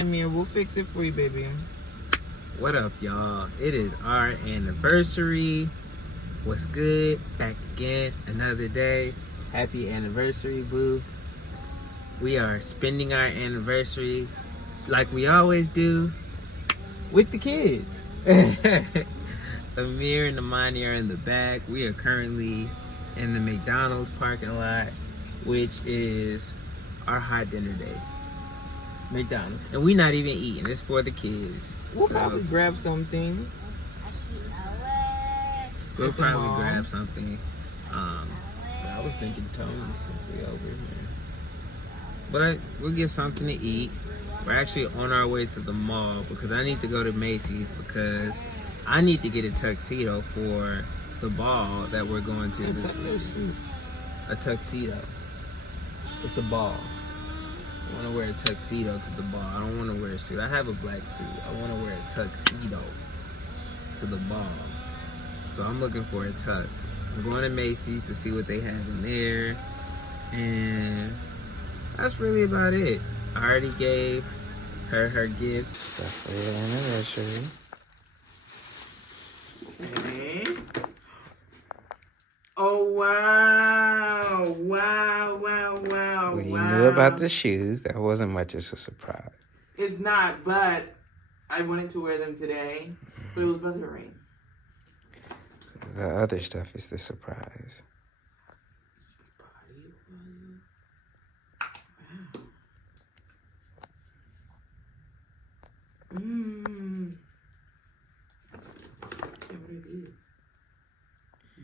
Amir, we'll fix it for you, baby. What up, y'all? It is our anniversary. What's good? Back again, another day. Happy anniversary, boo. We are spending our anniversary like we always do with the kids. Amir and Amani are in the back. We are currently in the McDonald's parking lot, which is our hot dinner day. McDonald's. And we're not even eating. It's for the kids. We'll probably grab something. We'll probably grab something. But I was thinking Tony since we over here. But we'll get something to eat. We're actually on our way to the mall because I need to go to Macy's because I need to get a tuxedo for the ball that we're going to this week. A tuxedo. It's a ball. I want to wear a tuxedo to the ball. I don't want to wear a suit. I have a black suit. I want to wear a tuxedo to the ball. So I'm looking for a tux. I'm going to Macy's to see what they have in there. And that's really about it. I already gave her gift. Stuff for your anniversary. Okay. Oh, wow. Wow. Well, you knew about the shoes. That wasn't much as a surprise. It's not, but I wanted to wear them today. But it was about to rain. The other stuff is the surprise. Mmm. What are these?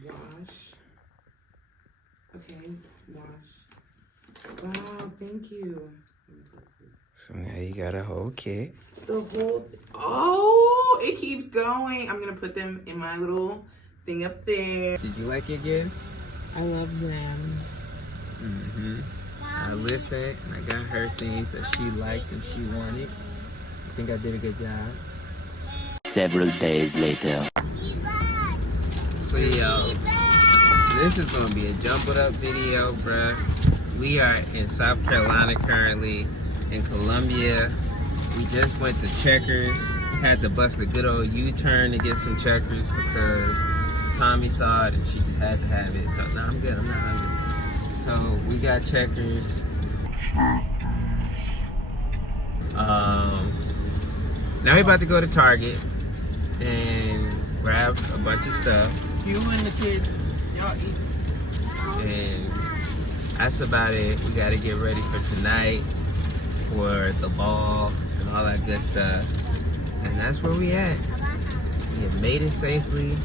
Wash. Okay, wash. Wow, thank you. So now you got a whole kit. The whole, oh, it keeps going. I'm gonna put them in my little thing up there. Did you like your gifts? I love them. I listened and I got her things that she liked and she wanted. I think I did a good job. Several days later. So yo, this is gonna be a jumbled up video, bruh. We are in South Carolina currently, in Columbia. We just went to Checkers. Had to bust a good old U-turn to get some Checkers because Tommy saw it and she just had to have it. So no, I'm good, I'm not hungry. So we got Checkers. Now we're about to go to Target and grab a bunch of stuff. You and the kids, y'all eat. And that's about it. We gotta get ready for tonight, for the ball and all that good stuff. And that's where we at. We have made it safely.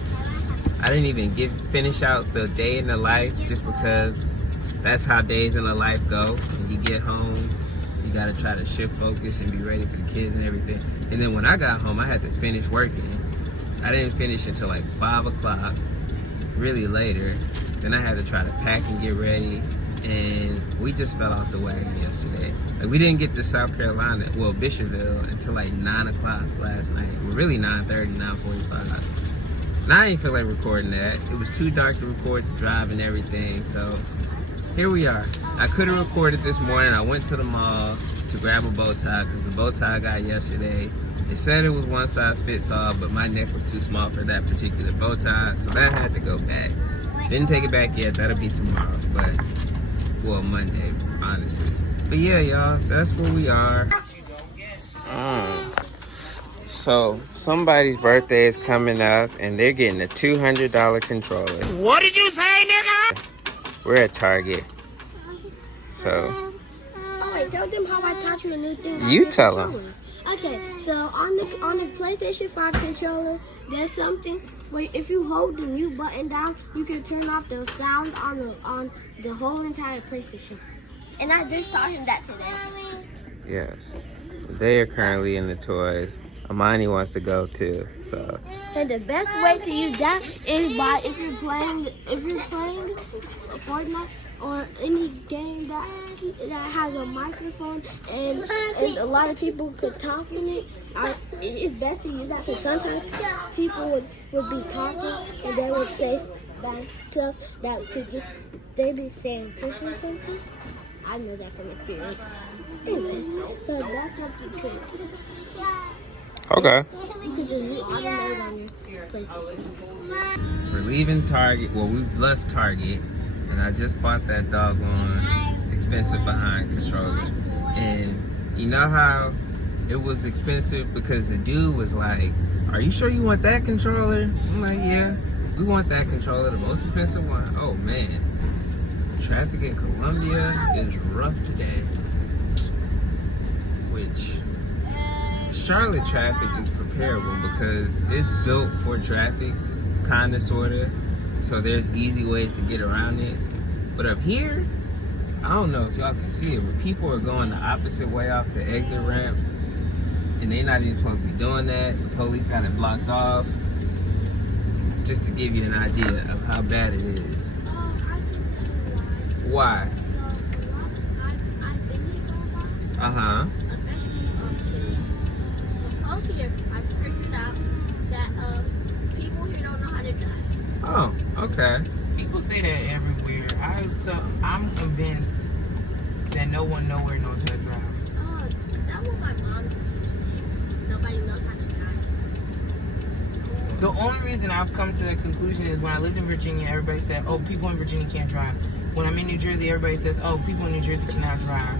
I didn't even finish out the day in the life just because that's how days in the life go. When you get home, you gotta try to shift focus and be ready for the kids and everything. And then when I got home, I had to finish working. I didn't finish until like 5 o'clock, really later. Then I had to try to pack and get ready. And we just fell off the wagon yesterday. Like we didn't get to South Carolina, well, Bishopville, until like 9 o'clock last night. Well, really 9:30, 9:45. And I didn't feel like recording that. It was too dark to record the drive and everything. So here we are. I could have recorded this morning. I went to the mall to grab a bow tie because the bow tie I got yesterday, it said it was one size fits all, but my neck was too small for that particular bow tie. So that had to go back. Didn't take it back yet. That'll be tomorrow. But well, Monday, honestly. But yeah, y'all, that's where we are. So somebody's birthday is coming up and they're getting a $200 controller. What did you say, nigga? We're at Target. So Oh wait, tell them how I taught you a new thing. you tell them. Okay, so on the PlayStation 5 controller, there's something where if you hold the mute button down, you can turn off the sound on the whole entire PlayStation. And I just taught him that today. Yes. They are currently in the toys. Amani wants to go too. So And the best way to use that is by if you're playing Fortnite or any game that has a microphone and a lot of people could talk in it. It's best to use that because sometimes people would be talking and they would say bad stuff that could they be saying push or something. I know that from experience. Anyway, so that's what you could do. Okay. You could just leave automated on your PlayStation. We're leaving Target. Well, we've left Target, and I just bought that doggone expensive behind controller. And you know how it was expensive because the dude was like, "Are you sure you want that controller?" I'm like, "Yeah, we want that controller, the most expensive one." Oh man, traffic in Columbia is rough today. Which Charlotte traffic is preparable because it's built for traffic, kinda, sorta. So there's easy ways to get around it. But up here, I don't know if y'all can see it, but people are going the opposite way off the exit ramp, and they're not even supposed to be doing that. The police got it blocked off. Just to give you an idea of how bad it is. I can tell you Why? why. So I've been here for a while. Uh-huh. Close here, I figured out that people here don't know how to drive. Oh, okay. People say that everywhere. I'm convinced that no one nowhere knows how to drive. That's what my mom keeps saying. Nobody knows how to drive. The only reason I've come to that conclusion is when I lived in Virginia, everybody said, "Oh, people in Virginia can't drive." When I'm in New Jersey, everybody says, "Oh, people in New Jersey cannot drive."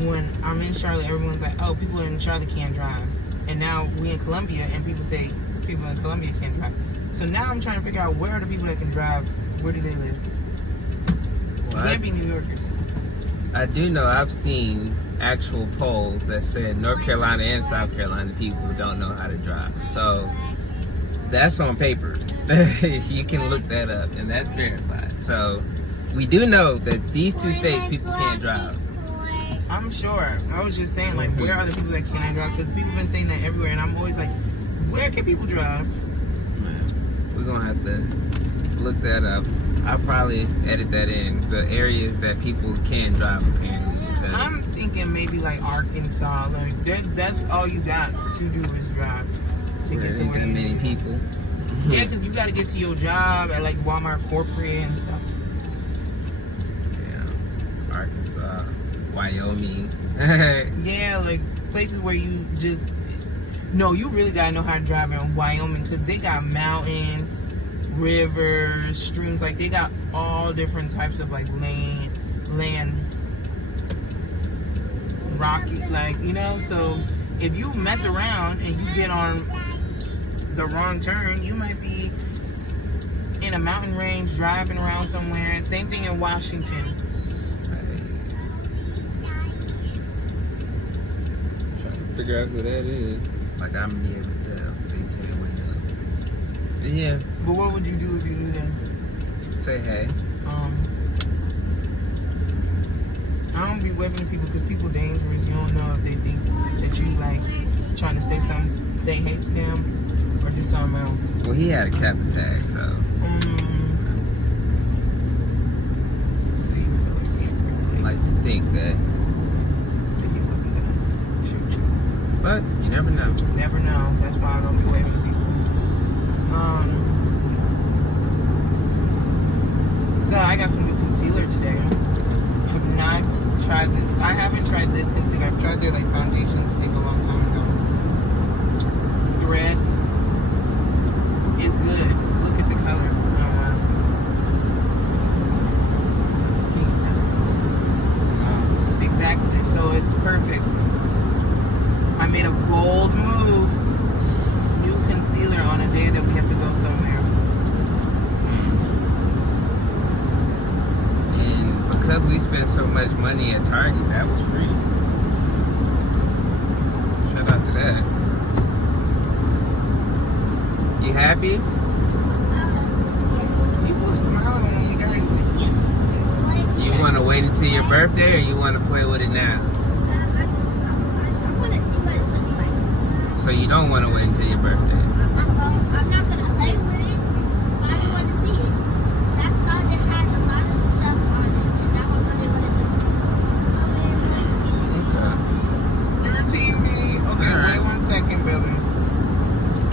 When I'm in Charlotte, everyone's like, "Oh, people in Charlotte can't drive." And now we in Columbia, and people say people in Columbia can't drive. So now I'm trying to figure out where are the people that can drive? Where do they live? Well, It can't be New Yorkers. I do know I've seen actual polls that said North Carolina and South Carolina people don't know how to drive. So that's on paper. You can look that up, and that's verified. So we do know that these two states people can't drive. I'm sure. I was just saying, like, where are the people that can't drive? Because people have been saying that everywhere, and I'm always like, where can people drive? We're gonna have to look that up. I'll probably edit that in. The areas that people can drive apparently. Because I'm thinking maybe like Arkansas. Like that's all you got to do is drive to there get to ain't where that you many need to go. people. Yeah, because you got to get to your job at like Walmart corporate and stuff. Yeah, Arkansas, Wyoming. Yeah, like places where you just you really gotta know how to drive in Wyoming because they got mountains, rivers, streams. Like they got all different types of like land, rocky, like So if you mess around and you get on the wrong turn, you might be in a mountain range driving around somewhere. Same thing in Washington. Trying to figure out who that is. Like I'm gonna be able to tell. They tell you windows. But yeah, But what would you do if you knew them? say hey. I don't be waving to people because people dangerous. You don't know if they think that you like trying to say hey to them or do something else. Well, he had a Kappa tag, so. So you feel like he I like to think that, he wasn't gonna shoot you. but you never know. Never know. That's why I don't be waving to people. So I got some new concealer today. I've not tried this. I haven't tried this concealer. I've tried their like foundation stick a long time ago. Thread is good. Look at the color. Can you tell? Exactly. So it's perfect. I made a bold move. New concealer on a day that we have to go somewhere. And because we spent so much money at Target, that was free. Shout out to that. You happy? People are smiling when you guys say yes. You want to wait until your birthday, or you want to play with it now? I want to see what it looks like. So you don't want to wait until your birthday. I'm not going to play with it, but I want to see it. That song that had a lot of stuff on it, and now I'm wondering what it looks like. Okay. Your TV. Okay, All right. wait 1 second, baby.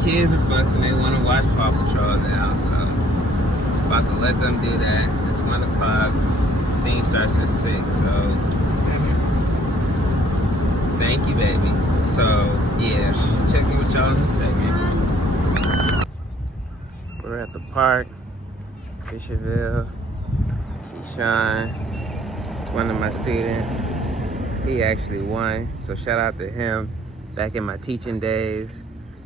Kids are fussing. They want to watch Paw Patrol now, so about to let them do that. It's 1 o'clock. Thing starts at 6, so 7. Thank you, baby. So, yeah, check in with y'all in a second. We're at the park, Fisherville. Keyshawn, one of my students, he actually won. So shout out to him. Back in my teaching days,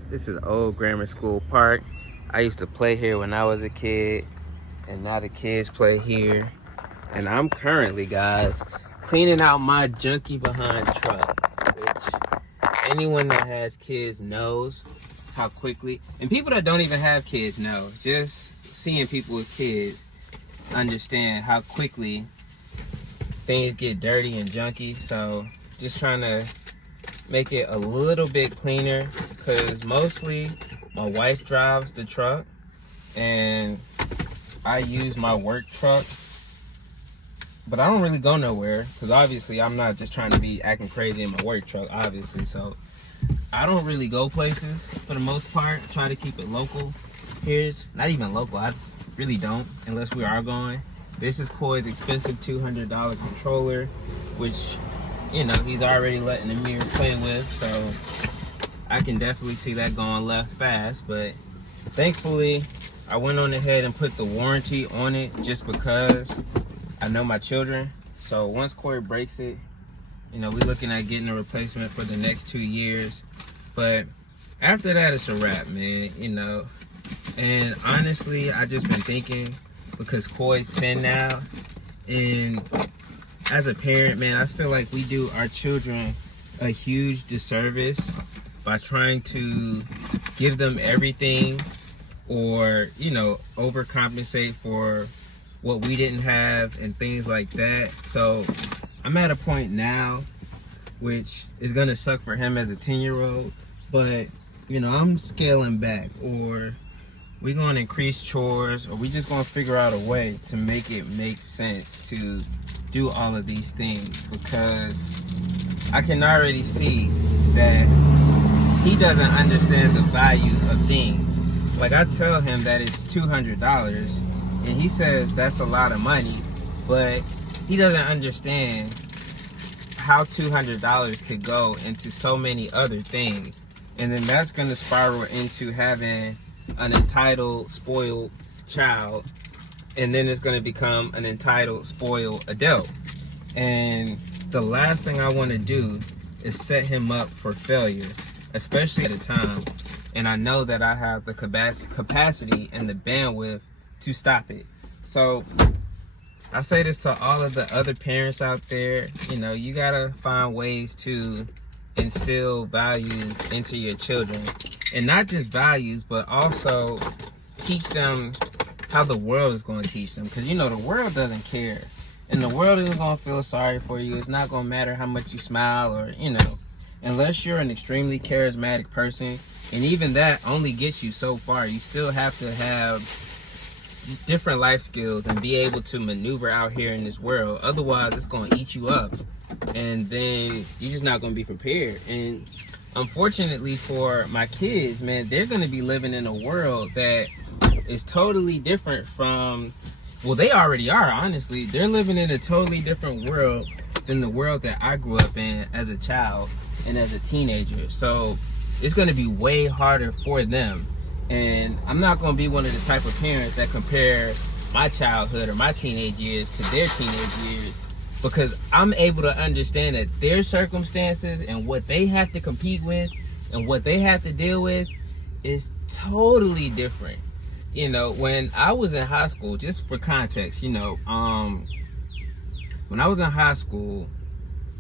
this is old grammar school park. I used to play here when I was a kid, and now the kids play here. And I'm currently, guys, cleaning out my junky behind truck, which anyone that has kids knows how quickly, and people that don't even have kids know, just seeing people with kids understand how quickly things get dirty and junky. So just trying to make it a little bit cleaner, because mostly my wife drives the truck and I use my work truck, but I don't really go nowhere, because obviously I'm not just trying to be acting crazy in my work truck, obviously. So I don't really go places for the most part. Try to keep it local. Here's not even local. I really don't, unless we are going. This is Coy's expensive $200 controller, which, you know, he's already letting Amir play with, so I can definitely see that going left fast. But thankfully I went on ahead and put the warranty on it, just because I know my children. So once Coy breaks it, you know, we're looking at getting a replacement for the next 2 years. But after that, it's a wrap, man, you know. And honestly, I just been thinking, because Coy's 10 now, and as a parent, man, I feel like we do our children a huge disservice by trying to give them everything, or, you know, overcompensate for what we didn't have and things like that. So I'm at a point now, which is gonna suck for him as a 10-year-old, but, you know, I'm scaling back, or we're going to increase chores, or we just going to figure out a way to make it make sense to do all of these things, because I can already see that he doesn't understand the value of things. Like, I tell him that it's $200 and he says that's a lot of money, but he doesn't understand how $200 could go into so many other things. And then that's going to spiral into having an entitled, spoiled child, and then it's going to become an entitled, spoiled adult. And the last thing I want to do is set him up for failure, especially at a time. And I know that I have the capacity and the bandwidth to stop it. So I say this to all of the other parents out there, you know, you gotta find ways to instill values into your children. And not just values, but also teach them how the world is going to teach them. Because, you know, the world doesn't care. And the world isn't going to feel sorry for you. It's not going to matter how much you smile, or, you know, unless you're an extremely charismatic person. And even that only gets you so far. You still have to have different life skills and be able to maneuver out here in this world. Otherwise, it's going to eat you up. And then you're just not going to be prepared. And unfortunately for my kids, man, they're going to be living in a world that is totally different from, well, they already are, honestly. They're living in a totally different world than the world that I grew up in as a child and as a teenager. So it's going to be way harder for them. And I'm not going to be one of the type of parents that compare my childhood or my teenage years to their teenage years, because I'm able to understand that their circumstances and what they have to compete with and what they have to deal with is totally different. You know, when I was in high school, just for context, you know, when I was in high school,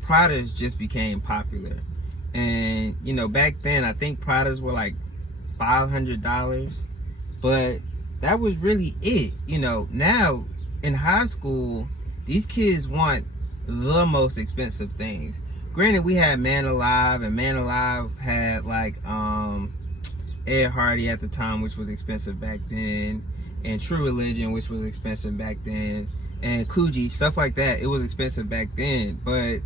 Pradas just became popular. And, you know, back then, I think Pradas were like $500, but that was really it. You know, now in high school, these kids want the most expensive things. Granted, we had Man Alive, and Man Alive had like Ed Hardy at the time, which was expensive back then, and True Religion, which was expensive back then, and Coogee, stuff like that. It was expensive back then, but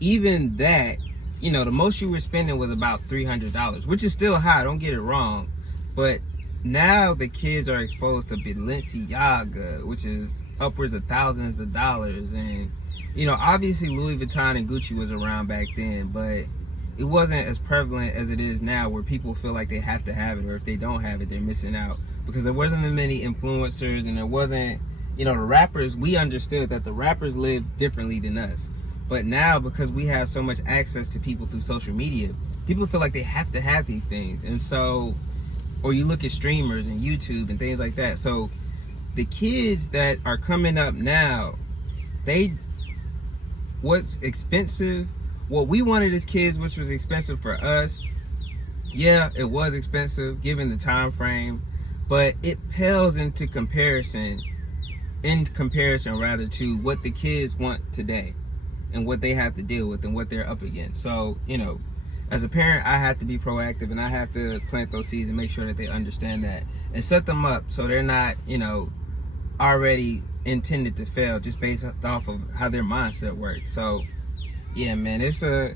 even that, you know, the most you were spending was about $300, which is still high, don't get it wrong. But now the kids are exposed to Balenciaga, which is upwards of thousands of dollars. And, you know, obviously Louis Vuitton and Gucci was around back then, but it wasn't as prevalent as it is now, where people feel like they have to have it, or if they don't have it, they're missing out. Because there wasn't as many influencers, and there wasn't, you know, the rappers, we understood that the rappers live differently than us. But now, because we have so much access to people through social media, people feel like they have to have these things. And so, or you look at streamers and YouTube and things like that. So the kids that are coming up now, what's expensive, what we wanted as kids, which was expensive for us, yeah, it was expensive given the time frame, but it pales into comparison rather, to what the kids want today and what they have to deal with and what they're up against. So, you know, as a parent, I have to be proactive, and I have to plant those seeds and make sure that they understand that and set them up so they're not, you know, already intended to fail just based off of how their mindset works. So yeah, man, it's a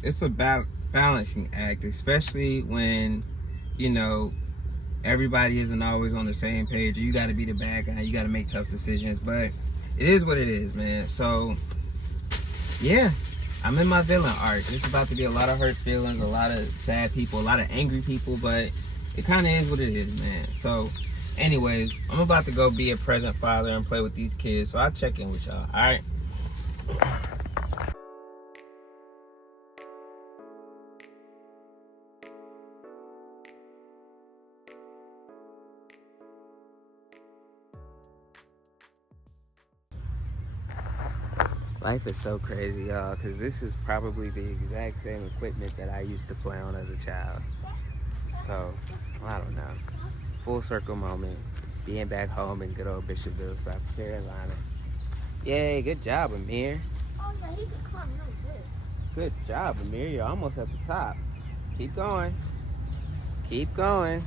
balancing act, especially when, you know, everybody isn't always on the same page, or you got to be the bad guy, you got to make tough decisions. But it is what it is, man. So yeah, I'm in my villain arc. It's about to be a lot of hurt feelings, a lot of sad people, a lot of angry people, but it kind of is what it is, man. So anyways, I'm about to go be a present father and play with these kids, so I'll check in with y'all. All right. Life is so crazy, y'all, because this is probably the exact same equipment that I used to play on as a child. So, I don't know. Full circle moment, being back home in good old Bishopville, South Carolina. Yay, good job, Amir. Oh yeah, he can climb really good. Good job, Amir. You're almost at the top. Keep going. Keep going.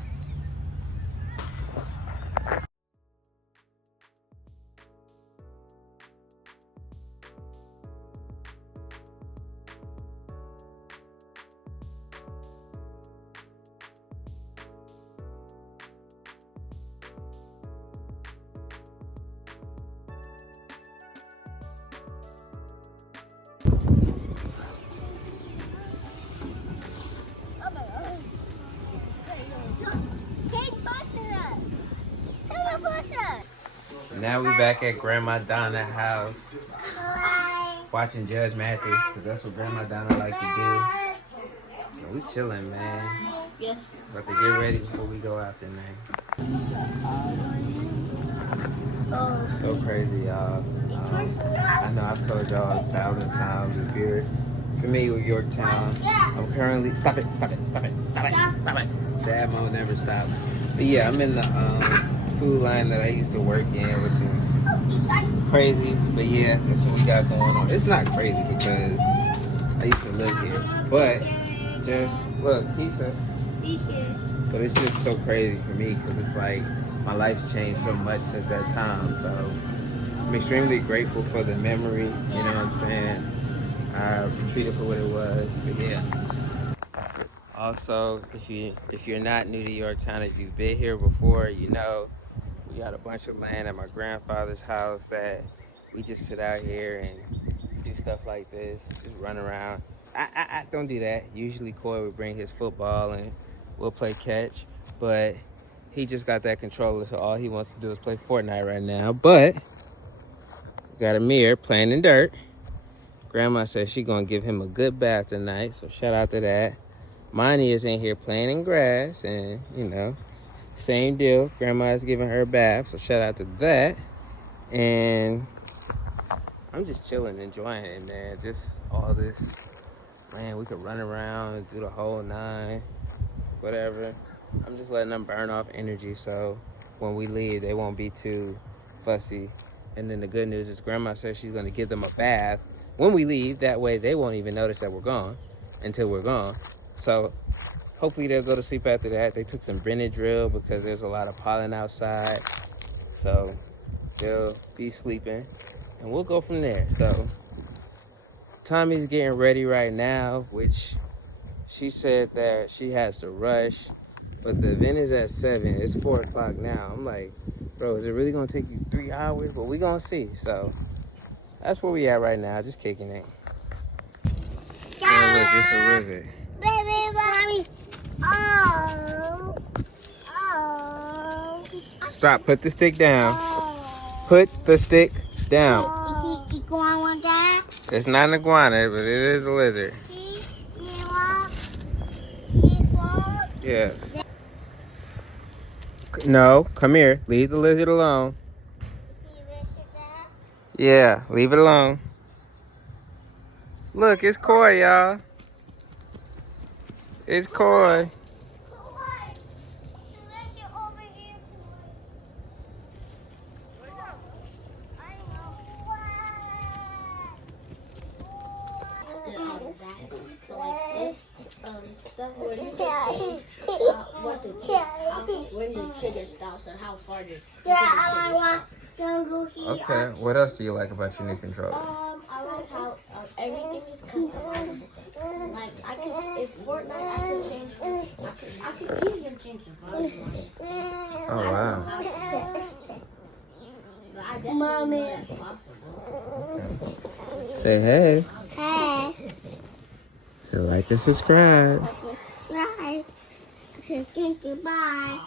So now we back at Grandma Donna's house, watching Judge Mathis, because that's what Grandma Donna like to do. And we chilling, man. Yes. About to get ready before we go out tonight. Oh. So crazy, y'all. I know I've told y'all 1,000 times, if you're familiar with Yorktown, I'm currently, stop it. Dad won't never stop. But yeah, I'm in the food line that I used to work in, which is crazy. But yeah, that's what we got going on. It's not crazy because I used to live here, but just look, but it's just so crazy for me because it's like my life's changed so much since that time. So I'm extremely grateful for the memory, you know what I'm saying? I treat it for what it was, but yeah. Also, if you're not new to Yorktown, if you've been here before, you know we got a bunch of land at my grandfather's house that we just sit out here and do stuff like this, just run around. I don't do that. Usually Coy would bring his football and we'll play catch, but he just got that controller, so all he wants to do is play Fortnite right now. But we got Amir playing in dirt. Grandma says she's gonna give him a good bath tonight, so shout out to that. Monty is in here playing in grass, and you know, same deal. Grandma's giving her a bath, so shout out to that. And I'm just chilling, enjoying it, man. Just all this, man, we could run around and do the whole nine, whatever. I'm just letting them burn off energy, so when we leave, they won't be too fussy. And then the good news is Grandma says she's gonna give them a bath when we leave. That way they won't even notice that we're gone until we're gone. So hopefully they'll go to sleep after that. They took some Benadryl because there's a lot of pollen outside. So they'll be sleeping and we'll go from there. So Tommy's getting ready right now, which she said that she has to rush, but the event is at 7. It's 4 o'clock now. I'm like, bro, is it really gonna take you 3 hours? But we gonna see. So that's where we at right now, just kicking it. Oh, look, it's a lizard. Baby. Oh. Oh. Stop. Put the stick down. Put the stick down. Iguana. It's not an iguana, but it is a lizard. Yes. No, come here. Leave the lizard alone. Yeah, leave it alone. Look, it's Koi, y'all. It's Koi. Stuff where you can change when the trigger stops and how far the Okay, what else do you like about your new controller? I like how everything is customizable. Like I could, if Fortnite, I could change. I could even change the volume. Oh, wow. But I definitely know that's possible. Say hey. Hey. Like and subscribe. Right. Goodbye.